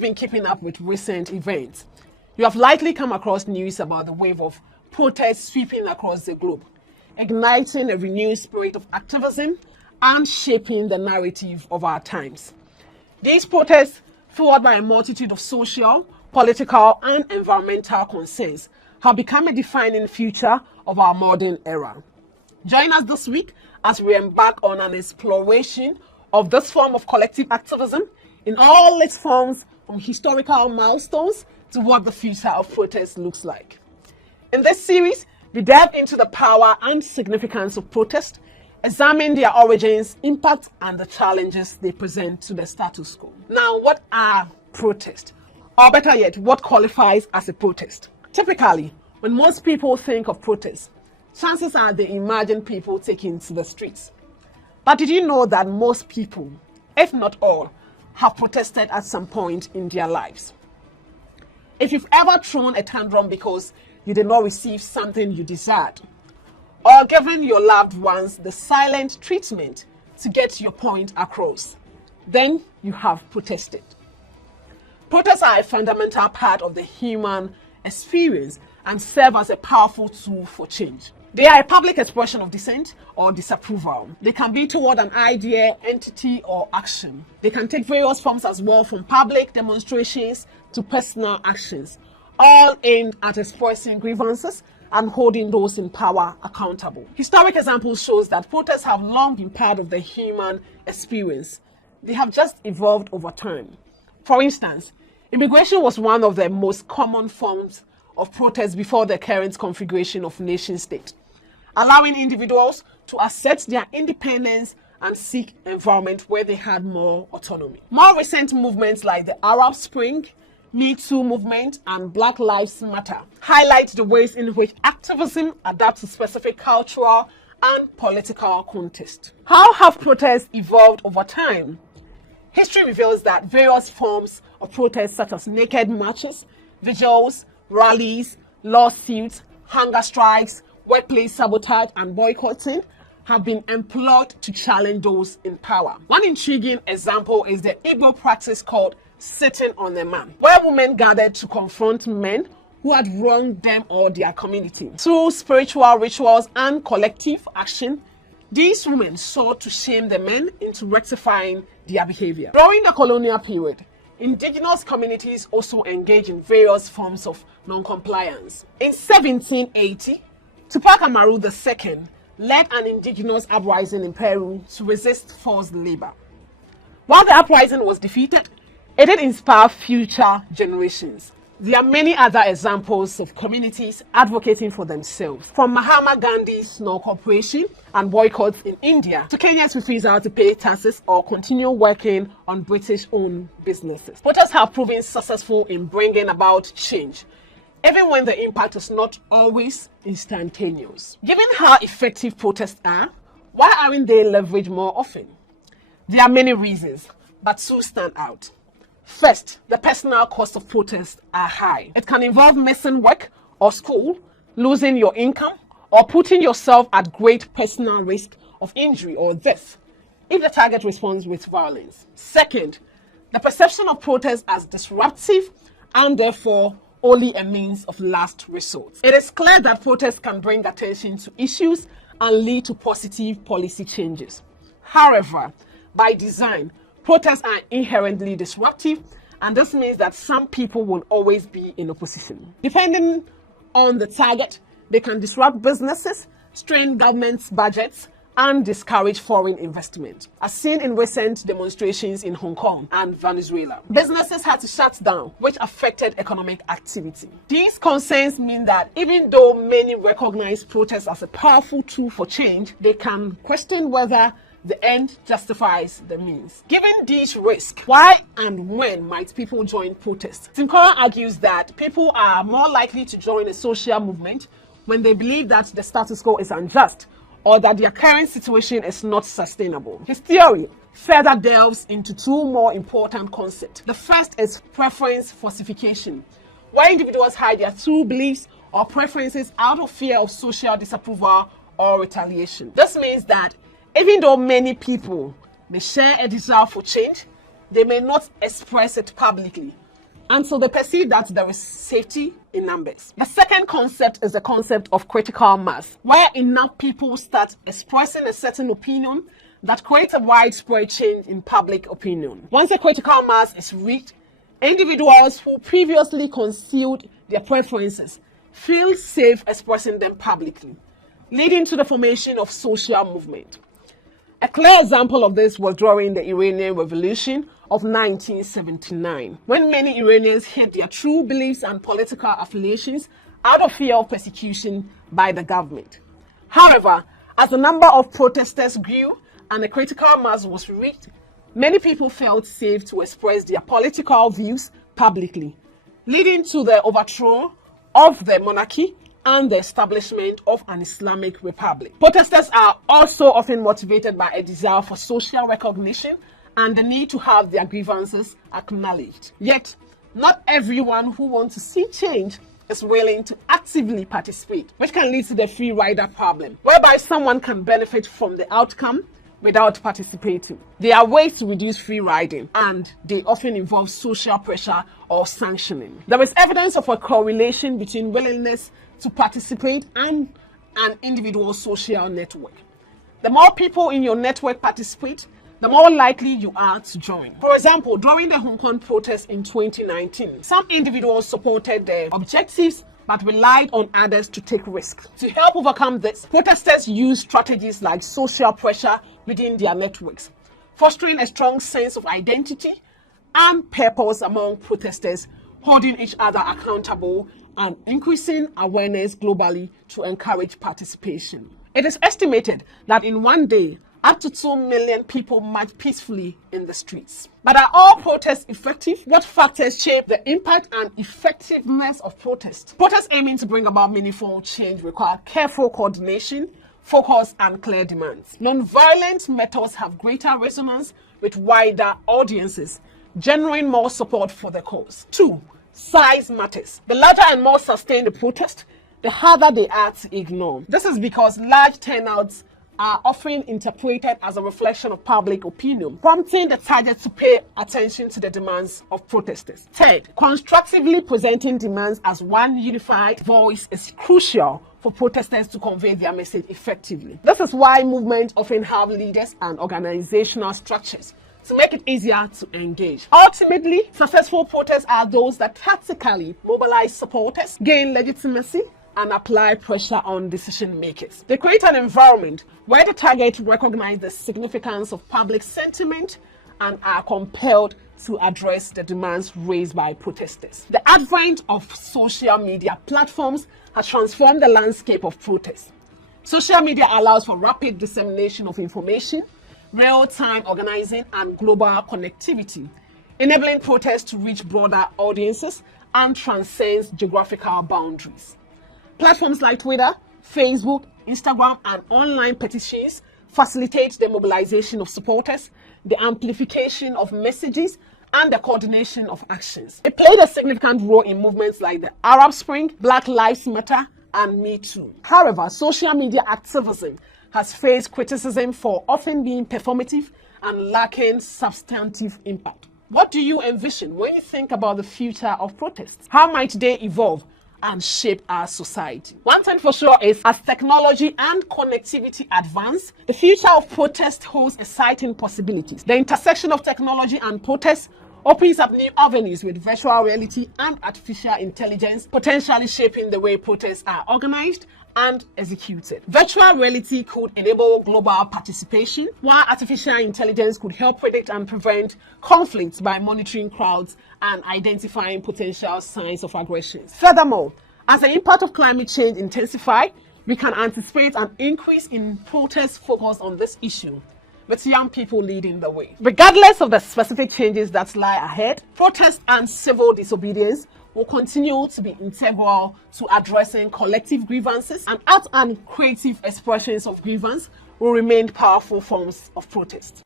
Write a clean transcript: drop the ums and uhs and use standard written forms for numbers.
you've been keeping up with recent events, you have likely come across news about the wave of protests sweeping across the globe, igniting a renewed spirit of activism and shaping the narrative of our times. These protests, fueled by a multitude of social, political, and environmental concerns, have become a defining feature of our modern era. Join us this week as we embark on an exploration of this form of collective activism in all its forms, from historical milestones to what the future of protest looks like. In this series, we delve into the power and significance of protest, examine their origins, impact, and the challenges they present to the status quo. Now, what are protests? Or better yet, what qualifies as a protest? Typically, when most people think of protests, chances are they imagine people taking to the streets. But did you know that most people, if not all, have protested at some point in their lives? If you've ever thrown a tantrum because you did not receive something you desired, or given your loved ones the silent treatment to get your point across, then you have protested. Protests are a fundamental part of the human experience and serve as a powerful tool for change. They are a public expression of dissent or disapproval. They can be toward an idea, entity, or action. They can take various forms as well, from public demonstrations to personal actions, all aimed at expressing grievances and holding those in power accountable. Historic examples shows that protests have long been part of the human experience. They have just evolved over time. For instance, immigration was one of the most common forms of protest before the current configuration of nation-state, allowing individuals to assert their independence and seek environment where they had more autonomy. More recent movements like the Arab Spring, Me Too movement, and Black Lives Matter highlight the ways in which activism adapts to specific cultural and political context. How have protests evolved over time? History reveals that various forms of protest, such as naked marches, vigils, rallies, lawsuits, hunger strikes, workplace sabotage, and boycotting, have been employed to challenge those in power. One intriguing example is the Igbo practice called sitting on a man, where women gathered to confront men who had wronged them or their community. Through spiritual rituals and collective action, these women sought to shame the men into rectifying their behavior. During the colonial period, indigenous communities also engaged in various forms of non-compliance. In 1780, Tupac Amaru II led an indigenous uprising in Peru to resist forced labor. While the uprising was defeated, it did inspire future generations. There are many other examples of communities advocating for themselves, from Mahatma Gandhi's non-cooperation and boycotts in India to Kenya's refusal to pay taxes or continue working on British-owned businesses. Protests have proven successful in bringing about change, even when the impact is not always instantaneous. Given how effective protests are, why aren't they leveraged more often? There are many reasons, but two stand out. First, the personal costs of protests are high. It can involve missing work or school, losing your income, or putting yourself at great personal risk of injury or death if the target responds with violence. Second, the perception of protests as disruptive and therefore only a means of last resort. It is clear that protests can bring attention to issues and lead to positive policy changes. However, by design, protests are inherently disruptive, and this means that some people will always be in opposition. Depending on the target, they can disrupt businesses, strain governments' budgets, and discourage foreign investment, as seen in recent demonstrations in Hong Kong and Venezuela. Businesses had to shut down, which affected economic activity. These concerns mean that even though many recognize protests as a powerful tool for change, they can question whether the end justifies the means. Given these risks, why and when might people join protests? Timur argues that people are more likely to join a social movement when they believe that the status quo is unjust or that their current situation is not sustainable. His theory further delves into two more important concepts. The first is preference falsification, where individuals hide their true beliefs or preferences out of fear of social disapproval or retaliation. This means that even though many people may share a desire for change, they may not express it publicly And so they perceive that there is safety in numbers. The second concept is the concept of critical mass, where enough people start expressing a certain opinion that creates a widespread change in public opinion. Once a critical mass is reached, individuals who previously concealed their preferences feel safe expressing them publicly, leading to the formation of social movement. A clear example of this was during the Iranian Revolution of 1979, when many Iranians hid their true beliefs and political affiliations out of fear of persecution by the government. However, as the number of protesters grew and a critical mass was reached, many people felt safe to express their political views publicly, leading to the overthrow of the monarchy and the establishment of an Islamic republic. Protesters are also often motivated by a desire for social recognition and the need to have their grievances acknowledged. Yet, not everyone who wants to see change is willing to actively participate, which can lead to the free rider problem, whereby someone can benefit from the outcome without participating. There are ways to reduce free riding, and they often involve social pressure or sanctioning. There is evidence of a correlation between willingness to participate and an individual social network. The more people in your network participate, the more likely you are to join. For example, during the Hong Kong protests in 2019, some individuals supported their objectives but relied on others to take risks. To help overcome this, protesters use strategies like social pressure within their networks, fostering a strong sense of identity and purpose among protesters, holding each other accountable and increasing awareness globally to encourage participation. It is estimated that in one day, up to 2 million people march peacefully in the streets. But are all protests effective? What factors shape the impact and effectiveness of protests? Protests aiming to bring about meaningful change require careful coordination, focus, and clear demands. Non-violent methods have greater resonance with wider audiences, generating more support for the cause. 2. Size matters. The larger and more sustained the protest, the harder they are to ignore. This is because large turnouts are often interpreted as a reflection of public opinion, prompting the target to pay attention to the demands of protesters. Third, constructively presenting demands as one unified voice is crucial for protesters to convey their message effectively. This is why movements often have leaders and organizational structures to make it easier to engage. Ultimately, successful protests are those that tactically mobilize supporters, gain legitimacy, and apply pressure on decision makers. They create an environment where the target recognize the significance of public sentiment and are compelled to address the demands raised by protesters. The advent of social media platforms has transformed the landscape of protests. Social media allows for rapid dissemination of information, real-time organizing, and global connectivity, enabling protests to reach broader audiences and transcend geographical boundaries. Platforms like Twitter, Facebook, Instagram, and online petitions facilitate the mobilization of supporters, the amplification of messages, and the coordination of actions. It played a significant role in movements like the Arab Spring, Black Lives Matter, and Me Too. However, social media activism has faced criticism for often being performative and lacking substantive impact. What do you envision when you think about the future of protests? How might they evolve and shape our society? One thing for sure is, as technology and connectivity advance, the future of protest holds exciting possibilities. The intersection of technology and protest opens up new avenues with virtual reality and artificial intelligence, potentially shaping the way protests are organized and executed. Virtual reality could enable global participation, while artificial intelligence could help predict and prevent conflicts by monitoring crowds and identifying potential signs of aggressions. Furthermore, as the impact of climate change intensifies, we can anticipate an increase in protests focused on this issue, with young people leading the way. Regardless of the specific changes that lie ahead, protest and civil disobedience will continue to be integral to addressing collective grievances, and art and creative expressions of grievance will remain powerful forms of protest.